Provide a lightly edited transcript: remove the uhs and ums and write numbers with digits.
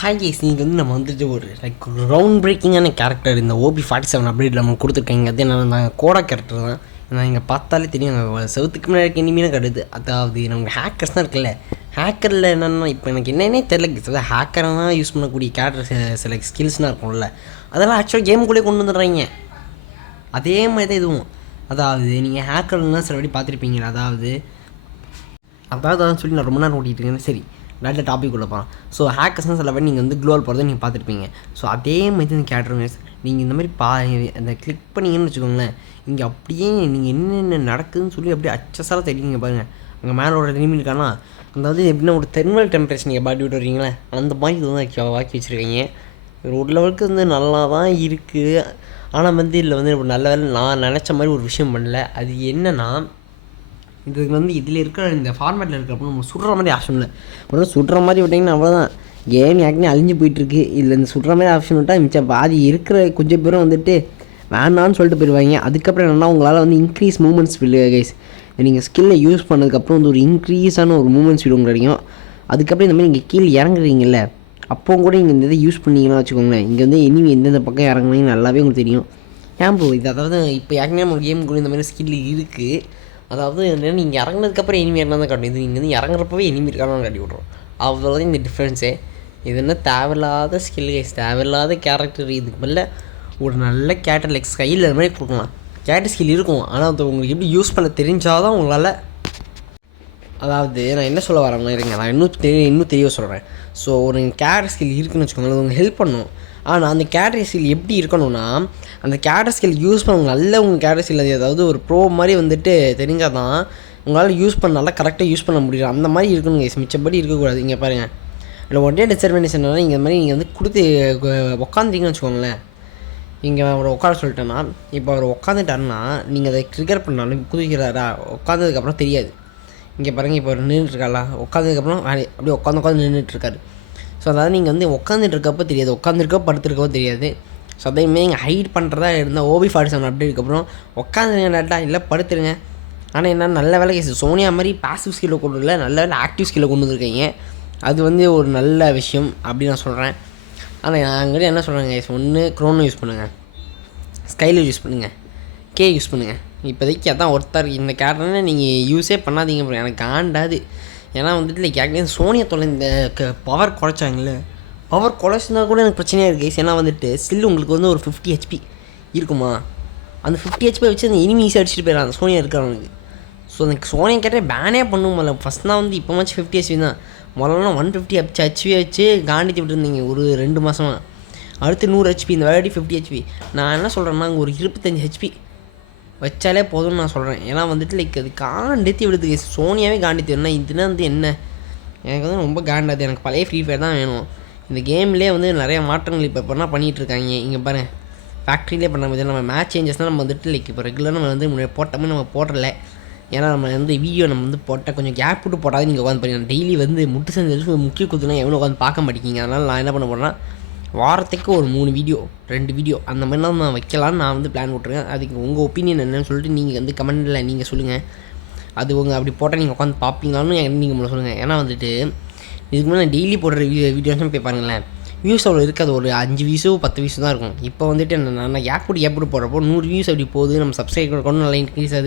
Hi guys, நீங்கள் வந்து நம்ம வந்துட்டு ஒரு லைக் ரவுண்ட் பிரேக்கிங்கான கேரக்டர் இந்த OP47 அப்டேட் நம்ம கொடுத்துருக்கீங்க. அது என்னென்னா நாங்கள் கோடா கேரக்டர் தான். நான் இங்கே பார்த்தாலே தெரியும், செவத்துக்கு முன்னாடி இனிமேல் கிடையாது. அதாவது நமக்கு ஹேக்கர்ஸ் தான் இருக்குல்ல, ஹேக்கரில் என்னென்னா இப்போ எனக்கு என்னென்னே தெரியல. ஹேக்கராக யூஸ் பண்ணக்கூடிய கேரக்டர் சில ஸ்கில்ஸ்னால் இருக்கும்ல, அதெல்லாம் ஆக்சுவலாக கேமுக்குள்ளே கொண்டு வந்துடுறாங்க. அதே மாதிரி தான் இதுவும். அதாவது நீங்கள் ஹேக்கர்லாம் சில வாட்டி பார்த்துருப்பீங்க. அதாவது அதான் சொல்லி நான் ரொம்ப நேரம் ஓட்டிகிட்டு இருக்கேன். சரி, நல்ல டாபிக் உள்ள போகலாம். ஸோ ஹேக்கர்ஸ்னால் சில பேர் நீங்கள் வந்து க்ளோவல் போகிறத நீங்கள் பார்த்துருப்பீங்க. ஸோ அதே மாதிரி இந்த கேரக்டர் நீங்கள் இந்த மாதிரி அந்த கிளிக் பண்ணிங்கன்னு வச்சுக்கோங்களேன், இங்கே அப்படியே நீங்கள் என்னென்ன நடக்குதுன்னு சொல்லி அப்படியே அச்சஸாக தெரியுங்க. பாருங்கள், அங்கே மேலே ஒரு எனிமி இருக்கானா, அதாவது எப்படின்னா ஒரு தெர்மல் டெம்பரேச்சர் நீங்கள் பாடி விட்டு வரீங்களே, அந்த மாதிரி இது வந்து வாக்கி வச்சுருக்கீங்க. ஒரு லெவலுக்கு வந்து நல்லா தான் இருக்குது. ஆனால் வந்து இதில் வந்து நல்ல வேலை நான் நினச்ச மாதிரி ஒரு விஷயம் பண்ணல. அது என்னென்னா, இதுக்கு வந்து இதில் இருக்கிற இந்த ஃபார்மேட்டில் இருக்கிறப்போ நம்ம சுடுற மாதிரி ஆப்ஷன் இல்லை. ஒரு சுடுற மாதிரி விட்டிங்கன்னா அவ்வளோதான், கேம் ஏற்கனவே அழிஞ்சு போயிட்டுருக்கு. இதில் இந்த சுடுற மாதிரி ஆப்ஷன் விட்டால் மிச்சம் பாதி இருக்கிற கொஞ்சம் பேரும் வந்துட்டு வேணான்னு சொல்லிட்டு போயிடுவாங்க. அதுக்கப்புறம் என்னென்னா, உங்களால் வந்து இன்க்ரீஸ் மூமெண்ட்ஸ் ஃபீல் கைஸ். நீங்கள் ஸ்கில்லை யூஸ் பண்ணதுக்கப்புறம் வந்து ஒரு இன்க்ரீஸான ஒரு மூமெண்ட்ஸ் ஃபீல் உங்களுக்கு கிடைக்கும். அதுக்கப்புறம் இந்த மாதிரி நீங்கள் கீழே இறங்குறீங்கல்ல, அப்போ கூட நீங்கள் இந்த இதை யூஸ் பண்ணிங்கன்னா வச்சுக்கோங்களேன், இங்கே வந்து இனிமே எந்தெந்த பக்கம் இறங்குனீங்கன்னு நல்லாவே உங்களுக்கு தெரியும். ஏன் ப்ரோ இது, அதாவது இப்போ ஏற்கனவே நம்ம கேம் கூட இந்த மாதிரி ஸ்கில் இருக்குது. அதாவது என்னென்னா, நீங்கள் இறங்கினதுக்கப்புறம் எனிமி இருந்தால் தான் காட்டும். இது நீங்கள் வந்து இறங்குறப்பவே எனிமி இருக்கான்னு காட்டி விட்றோம். அவ்வளோதான் இந்த டிஃப்ரென்ஸே. இது என்ன தேவையில்லாத ஸ்கில் கைஸ், தேவையில்லாத கேரக்டர். இதுக்கு மேலே ஒரு நல்ல கேரக்டர் லைக் ஸ்கையில் அது மாதிரி கொடுக்கலாம். கேரக்டர் ஸ்கில் இருக்கும், ஆனால் அது உங்களுக்கு எப்படி யூஸ் பண்ண தெரிஞ்சால் தான் உங்களால். அதாவது நான் என்ன சொல்ல வரேன்னா, இருங்க நான் இன்னும் தெளிவாக சொல்கிறேன். ஸோ ஒரு கேரக்டர் ஸ்கில் இருக்குதுன்னு வச்சுக்கோங்களேன், உங்களுக்கு ஹெல்ப் பண்ணும். ஆனால் அந்த கேரக்டர் ஸ்கில் எப்படி இருக்கணும்னா, அந்த கேரக்டர் ஸ்கில் யூஸ் பண்ண நல்ல உங்கள் கேரக்டர் ஸ்கில் அது ஏதாவது ஒரு ப்ரோ மாதிரி வந்துட்டு தெரிஞ்சால் தான் உங்களால் யூஸ் பண்ண நல்லா கரெக்டாக யூஸ் பண்ண முடியும். அந்த மாதிரி இருக்கணும் கைஸ், மிச்சப்படி இருக்கக்கூடாது. இங்கே பாருங்கள், இல்லை ஒன்றே டிஸ்அட்வான்டேஜ் என்னன்னா, இந்த மாதிரி நீங்கள் வந்து கொடுத்து உட்காந்துட்டீங்கன்னு வச்சுக்கோங்களேன். இங்கே அவர் உட்கார சொல்லிட்டேன்னா, இப்போ அவர் உட்காந்துட்டாருன்னா நீங்கள் அதை ட்ரிகர் பண்ணாலும் குதிக்கிறாரா, உட்காந்ததுக்கப்புறம் தெரியாது. இங்கே பாருங்கள், இப்போ அவர் நின்றுட்டுருக்காளா, உட்காந்ததுக்கப்புறம் அப்படியே உட்காந்து நின்றுட்டுருக்காரு. ஸோ அதாவது நீங்கள் வந்து உட்காந்துட்டுருக்கப்போ தெரியாது, உட்காந்துருக்கப்போ படுத்துருக்கப்போ தெரியாது. ஸோ அதையுமே நீங்கள் ஹைட் பண்ணுறதா இருந்தால் OP47 அப்டேட்டுக்கப்புறம் உட்காந்துருங்க டேட்டா, இல்லை படுத்துருங்க. ஆனால் என்ன நல்ல வேலை கேஸ், சோனியா மாதிரி பாசிவ் ஸ்கில்லை கொண்டு வரல, நல்ல வேலை ஆக்டிவ் ஸ்கில்லை கொண்டு வந்துருக்கீங்க. அது வந்து ஒரு நல்ல விஷயம் அப்படி நான் சொல்கிறேன். ஆனால் அங்கிட்ட என்ன சொல்கிறேங்க கேஸ், ஒன்று க்ரோனோ யூஸ் பண்ணுங்கள், ஸ்கைலர் யூஸ் பண்ணுங்கள், கே யூஸ் பண்ணுங்கள். இப்போதைக்கு அதான் ஒருத்தர் இந்த கேரக்டர்னு நீங்கள் யூஸே பண்ணாதீங்க ப்ரோ, எனக்கு ஆண்டாது. ஏன்னா வந்துட்டு லைக் ஏற்கனவே சோனியா தொலை இந்த பவர் குறைச்சாங்களே, பவர் குறைச்சினா கூட எனக்கு பிரச்சனையாக இருக்குது. ஏன்னா வந்துட்டு ஸ்டில் உங்களுக்கு வந்து ஒரு 50 HP இருக்குமா, அந்த 50 HP வச்சு அந்த இனிமே ஈஸியாக அடிச்சுட்டு போயிடலாம் அந்த சோனியா இருக்கிறவனுக்கு. ஸோ அந்த சோனியா கேட்டால் பேனே பண்ணுவோம்ல. ஃபஸ்ட் தான் வந்து இப்போ மச்சு 50 HP தான், முதல்ல 150 HP வச்சு காண்டித்து விட்டுருந்தீங்க ஒரு 2 மாதமாக. அடுத்து 100 HP, இந்த வேலைடி 50 HP. நான் என்ன சொல்கிறேன்னா, ஒரு 25 HP வச்சாலே போதும்னு நான் சொல்கிறேன். ஏன்னா வந்துட்டு லைக் அது காண்டேத்தி விடுது, சோனியாவே காண்டித்து வேணும்னா இதுனா வந்து என்ன, எனக்கு வந்து ரொம்ப காண்டாது. எனக்கு பழைய ஃப்ரீ ஃபயர் தான் வேணும். இந்த கேம்லேயே வந்து நிறைய மாற்றங்கள் இப்போ பண்ணிகிட்ருக்காங்க. இங்கே பாருங்கள், ஃபேக்ட்ரியிலே பண்ண முடியாது. நம்ம மேட்ச் சேஞ்சஸ் தான் நம்ம வந்துட்டு லைக் இப்போ ரெகுலராக நம்ம வந்து முன்னாடி போட்டோமே நம்ம போடல. ஏன்னா நம்ம வந்து வீடியோ நம்ம வந்து போட்டால் கொஞ்சம் கேப் விட்டு போட்டால் நீங்கள் உட்காந்து பாருங்கள். டெய்லி வந்து முட்டு செஞ்சு முக்கிய கொடுத்துனா எவ்வளோ உட்காந்து பார்க்க மாட்டேங்கிங்க. அதனால் நான் என்ன பண்ண போகிறேன்னா, வாரத்துக்கு ஒரு 3 வீடியோ 2 வீடியோ அந்த மாதிரிலாம் நான் வைக்கலான்னு நான் வந்து பிளான் போட்டிருக்கேன். அதுக்கு உங்கள் ஒப்பீனியன் என்னன்னு சொல்லிட்டு நீங்கள் வந்து கமெண்டில் நீங்கள் சொல்லுங்கள். அது உங்கள் அப்படி போட்டால் நீங்கள் உட்காந்து பார்ப்பீங்களான்னு நீங்கள் முன்ன சொல்லுங்கள். ஏன்னா வந்துட்டு இதுக்கு முன்னாடி நான் டெய்லி போடுற வீடியோஸும் போய் பாருங்களேன், வியூஸ் அவ்வளோ இருக்காது, ஒரு 5 வியூஸோ 10 வியூஸ் தான் இருக்கும். இப்போ வந்துட்டு என்னென்னா, நான் ஏப்படி போடுறப்போ 100 வியூஸ் அப்படி போகுது, நம்ம சப்ஸ்கிரைபர் கொண்டு நல்லா இன்க்ரீஸ் ஆகுது.